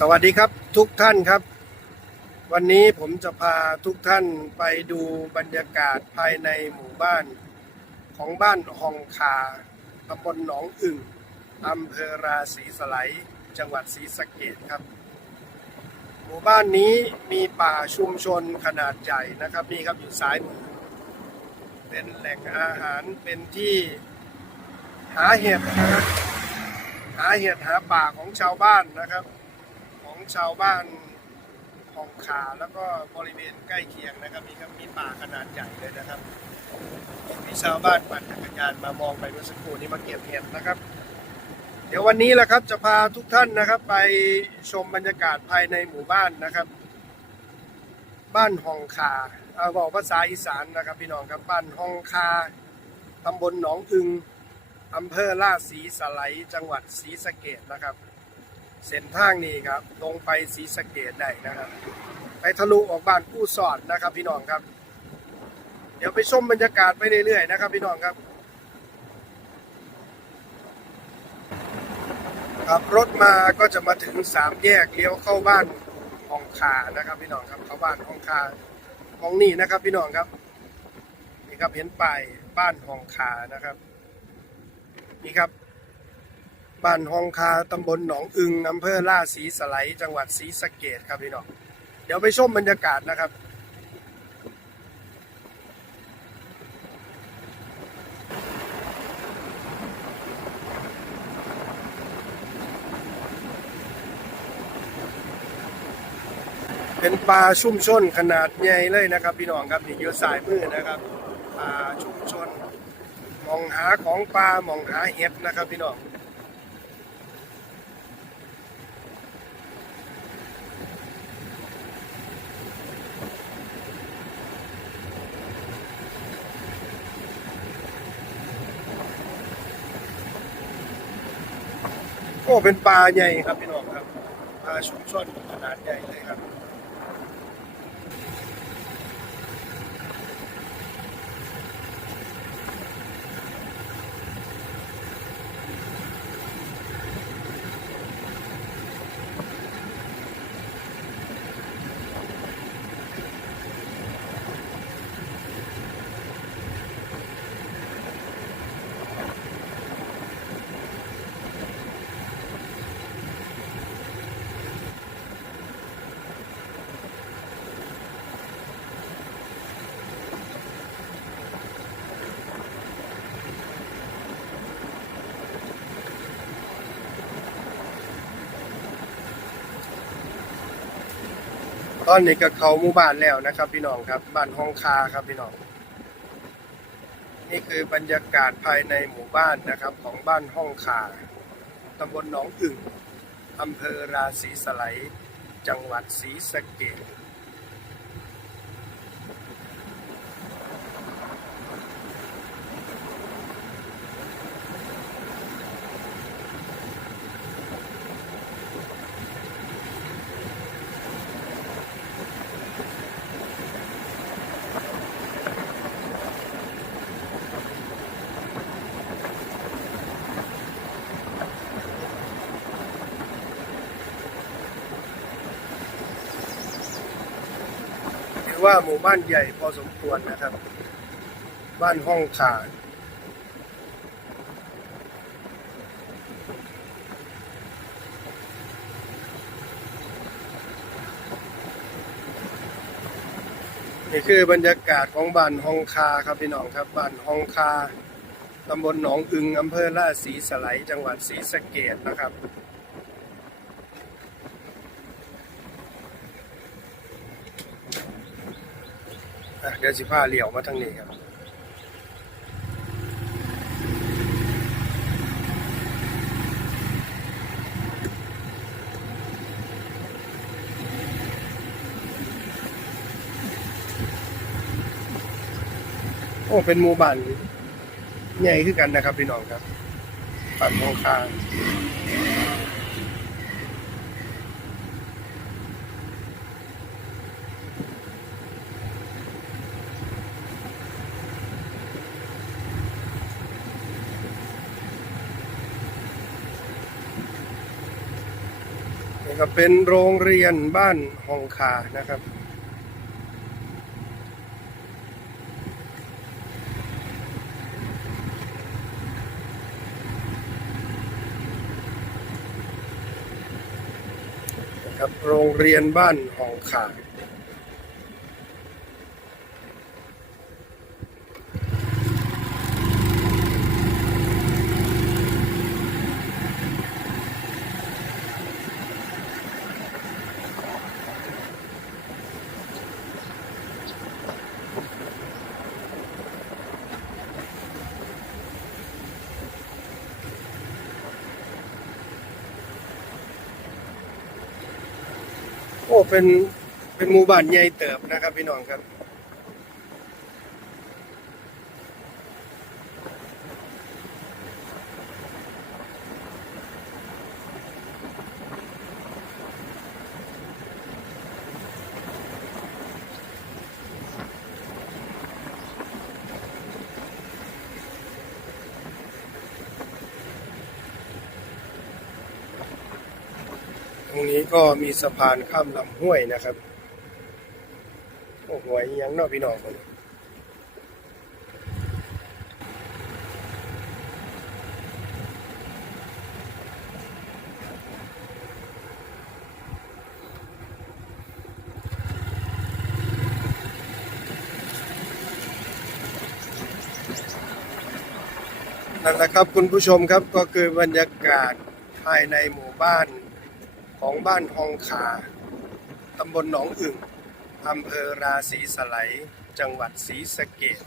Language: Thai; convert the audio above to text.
สวัสดีครับทุกท่านครับ วันนี้ผมจะพาทุกท่านไปดูบรรยากาศภายในหมู่บ้านของบ้านฮองคาตำบลหนองอึ่งอำเภอราศีสไลจังหวัดศรีสะเกดครับ หมู่บ้านนี้มีป่าชุมชนขนาดใหญ่นะครับนี่ครับอยู่ซ้ายมือเป็นแหล่งอาหารเป็นที่หาเห็ดหาเห็ดหาป่าของชาวบ้านนะครับ ของชาวบ้านของขาแล้วก็บริเวณใกล้เคียงนะครับมีครับมีป่าขนาดใหญ่เลยนะครับมีชาวบ้านปั่นจักรยานมามองไปเมื่อสักครู่นี้มาเก็บเห็ดนะครับ เดี๋ยววันนี้แหละครับจะพาทุกท่านนะครับ ไปชมบรรยากาศภายในหมู่บ้านนะครับ บ้านหองคาเอาบอกภาษาอีสานนะครับพี่น้องครับบ้านหองคาตำบลหนองอึงอำเภอลาดศรีสไลจังหวัดศรีสะเกดนะครับ เส้นทางนี้ครับตรงไปศรีสะเกดได้นะครับ ไปทะลุออกบ้านผู้สอดนะครับ พี่น้องครับ เดี๋ยวไปชมบรรยากาศไปเรื่อยๆนะครับ พี่น้องครับขับรถมาก็จะมาถึงสามแยกเลี้ยวเข้าบ้านห้องคานะครับ พี่น้องครับเข้าบ้านห้องคาห้องนี้นะครับ พี่น้องครับนี่ครับเห็นป้ายบ้านห้องคานะครับนี่ครับ บ้านฮองคาตำบลหนองอึงอำเภอล่าศรีสไลจังหวัดศรีสะเกดครับพี่น้องเดี๋ยวไปชมบรรยากาศนะครับเป็นปลาชุ่มชนขนาดใหญ่เลยนะครับ พี่น้องครับนี่อยู่สายมือนะครับปลาชุ่มชนมองหาของปลามองหาเห็ดนะครับพี่น้อง โอ้เป็นปลาใหญ่ครับพี่น้องครับปลาชุมชนขนาดใหญ่เลยครับ ตอนนี้ก็เขาหมู่บ้านแล้วนะครับ พี่น้องครับบ้านห้องคาครับพี่น้อง นี่คือบรรยากาศภายในหมู่บ้านนะครับ ของบ้านห้องคาตำบลหนองอึ่งอำเภอราศีสไลจังหวัดศรีสะเกษ ว่าหมู่บ้านใหญ่พอสมควรนะครับ บ้านห้องคานี่คือบรรยากาศของบ้านห้องคาครับพี่น้องครับบ้านห้องคาตำบลหนองอึงอำเภอล่าศรีสไลจังหวัดศรีสะเกดนะครับ เดี๋ยวสิผ้าเหลี่ยวมาทางนี้ครับโอ้เป็นหมู่บ้านใหญ่ขึ้นกันนะครับพี่น้องครับปั่นมองคาง นะครับเป็นโรงเรียนบ้านหองคานะครับ ครับโรงเรียนบ้านหองขา อ้เป็นเป็นหมู่บ้านใหญ่เติบนะครับพี่น้องครับ รงนี้ก็มีสะพานข้ามลำห้วยนะครับโอ้โหวยยังนอกพี่น้องคนนั่นแหละครับคุณผู้ชมครับก็คือบรรยากาศภายในหมู่บ้าน ของบ้านฮองขาตำบลหนองอึ่งอำเภอราศีสไลยจังหวัดศรีสะเกษ